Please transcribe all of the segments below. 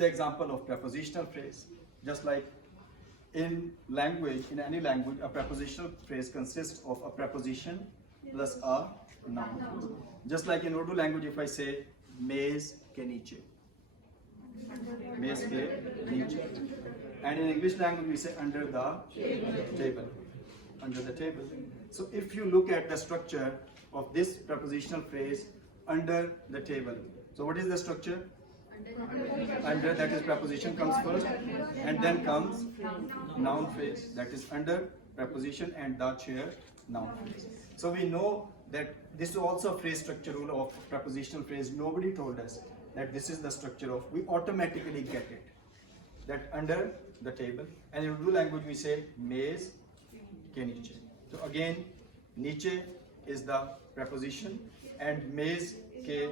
the example of prepositional phrase. Just like in language, in any language, a prepositional phrase consists of a preposition plus a noun. Just like in Urdu language, if I say mez ke niche, mez ke niche, and in English language we say under the table, under the table. So if you look at the structure of this prepositional phrase, under the table, so what is the structure? Under, that is preposition comes first, and then comes noun phrase, that is under preposition and the chair noun phrase. So we know that this is also a phrase structure rule of prepositional phrase. Nobody told us that this is the structure of, we automatically get it, that under the table. And in Urdu language we say mez ke niche. So again, niche is the preposition and mez ke,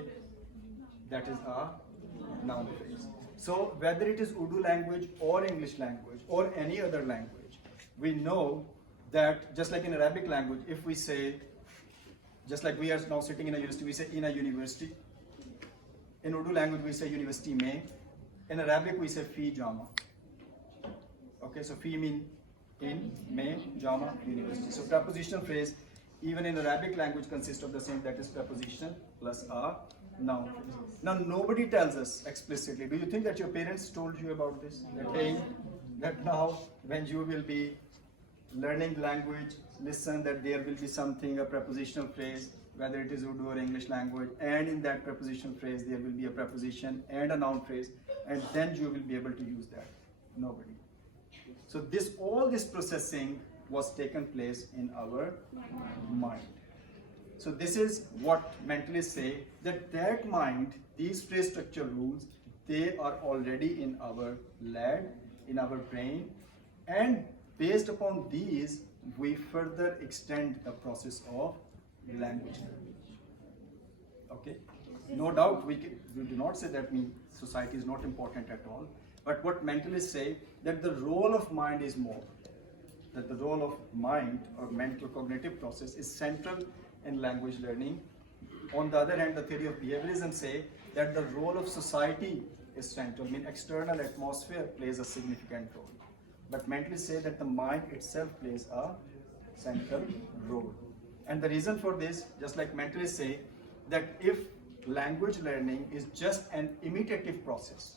that is a noun phrase. So whether it is Urdu language or English language or any other language, we know that just like in Arabic language, if we say, just like we are now sitting in a university, we say in a university. In Urdu language we say university mein. In Arabic we say fi jama. Okay, so fi mean in, mein, jama, university. So prepositional phrase even in Arabic language consists of the same, that is preposition plus a noun phrase. Now nobody tells us explicitly. Do you think that your parents told you about this? That hey, that now when you will be learning language, listen that there will be something, a prepositional phrase, whether it is Urdu or English language, and in that prepositional phrase there will be a preposition and a noun phrase, and then you will be able to use that. Nobody. So this, all this processing was taken place in our mind. So this is what mentalists say, that mind, these phrase structure rules, they are already in our lead, in our brain, and based upon these, we further extend the process of language learning. Okay? No doubt, we do not say that society is not important at all, but what mentalists say, that the role of mind is more. That the role of mind or mental cognitive process is central in language learning. On the other hand, the theory of behaviorism say that the role of society is central, I mean external atmosphere plays a significant role. But mentalists say that the mind itself plays a central role. And the reason for this, just like mentalists say, that if language learning is just an imitative process,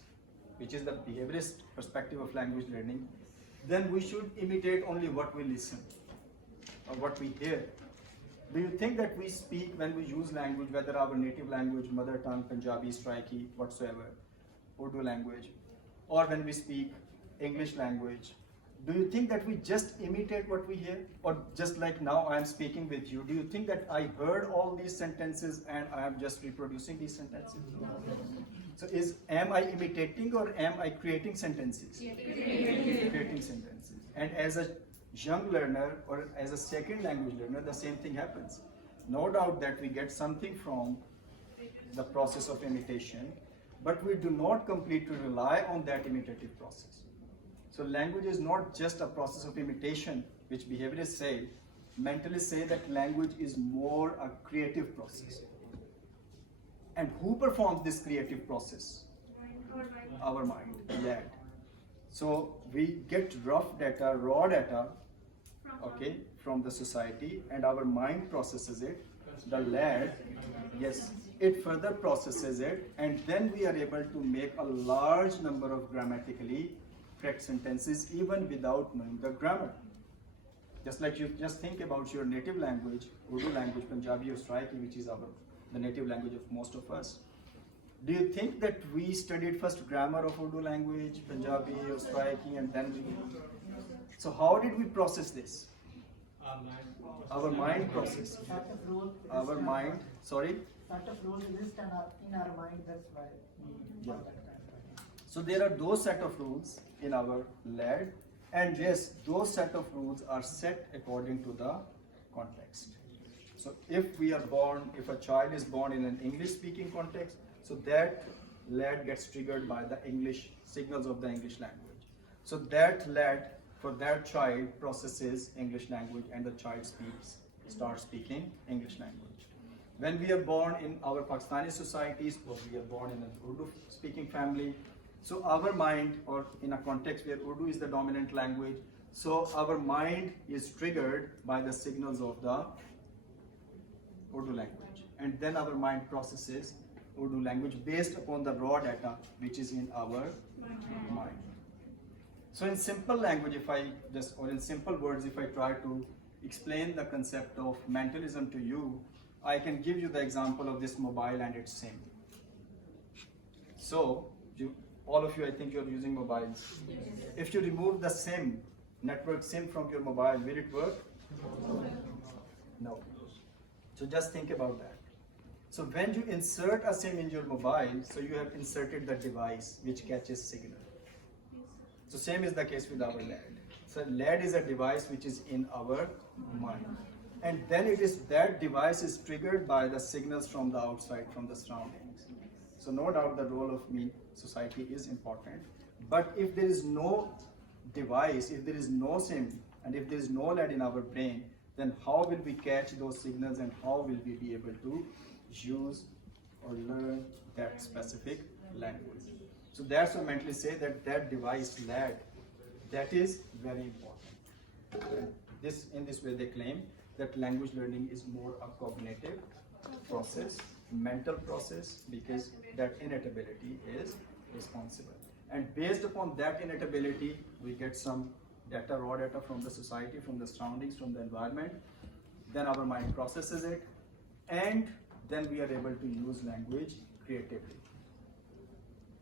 which is the behaviorist perspective of language learning, then we should imitate only what we listen or what we hear. Do you think that we speak when we use language, whether our native language, mother tongue, Punjabi, Striky, whatsoever, Urdu language, or when we speak English language, do you think that we just imitate what we hear? Or just like now I am speaking with you, do you think that I heard all these sentences and I am just reproducing these sentences? So am I imitating or am I creating sentences? Creating sentences. And as a young learner or as a second language learner, the same thing happens. No doubt that we get something from the process of imitation, but we do not completely rely on that imitative process. So language is not just a process of imitation, which behaviorists say. Mentalists say that language is more a creative process. And who performs this creative process? Our mind, lead. So we get rough data, raw data, okay, from the society, and our mind processes it. The lead, yes, it further processes it, and then we are able to make a large number of grammatically correct sentences even without knowing the grammar. Just like you just think about your native language, Urdu language, Punjabi or Striky, which is the native language of most of us. Do you think that we studied first grammar of Urdu language, Punjabi or Striky, and then we... So how did we process this? Our mind process. Our mind, sorry? Sort of rules exist in our mind, that's why. Yeah. So there are those set of rules in our lead, and yes, those set of rules are set according to the context. So if we are born, if a child is born in an English speaking context, so that lead gets triggered by the English signals of the English language. So that lead for that child processes English language and the child starts speaking English language. When we are born in our Pakistani societies, or we are born in an Urdu speaking family, So our mind, or in a context where Urdu is the dominant language, so our mind is triggered by the signals of the Urdu language. And then our mind processes Urdu language based upon the raw data which is in our mind. So in simple language, or in simple words, if I try to explain the concept of mentalism to you, I can give you the example of this mobile and its SIM. So, all of you, I think you're using mobiles. Yes. If you remove the SIM, network SIM from your mobile, will it work? No. So just think about that. So when you insert a SIM in your mobile, so you have inserted the device which catches signal. So same is the case with our LED. So LED is a device which is in our mind. And then that device is triggered by the signals from the outside, from the surroundings. So no doubt the role of society is important. But if there is no device, if there is no SIM, and if there is no LED in our brain, then how will we catch those signals and how will we be able to use or learn that specific language? So that's why mentalists say that device LED, that is very important. In this way they claim that language learning is more a cognitive process, mental process, because that innate ability is responsible. And based upon that innate ability, we get some data, raw data from the society, from the surroundings, from the environment. Then our mind processes it, and then we are able to use language creatively.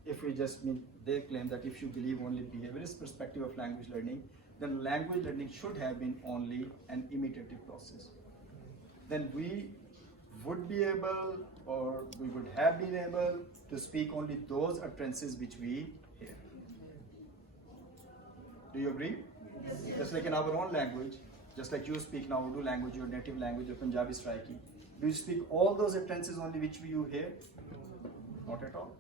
If we they claim that if you believe only behaviorist perspective of language learning, then language learning should have been only an imitative process. Then we would be able, or we would have been able to speak only those utterances which we hear. Do you agree? Yes. Just like in our own language, just like you speak now Urdu language, your native language, your Punjabi Saraiki. Do you speak all those utterances only which you hear? Not at all.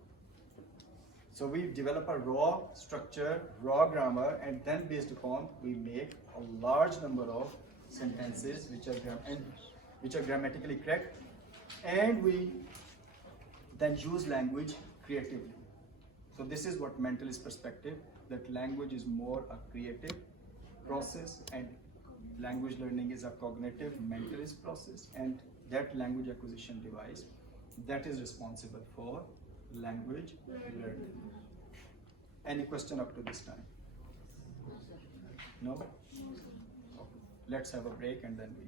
So we develop a raw structure, raw grammar, and then based upon we make a large number of sentences which are grammatically correct, and we then use language creatively. So this is what mentalist perspective, that language is more a creative process and language learning is a cognitive mentalist process, and that language acquisition device that is responsible for language learning. Any question up to this time? No? Okay. Let's have a break and then we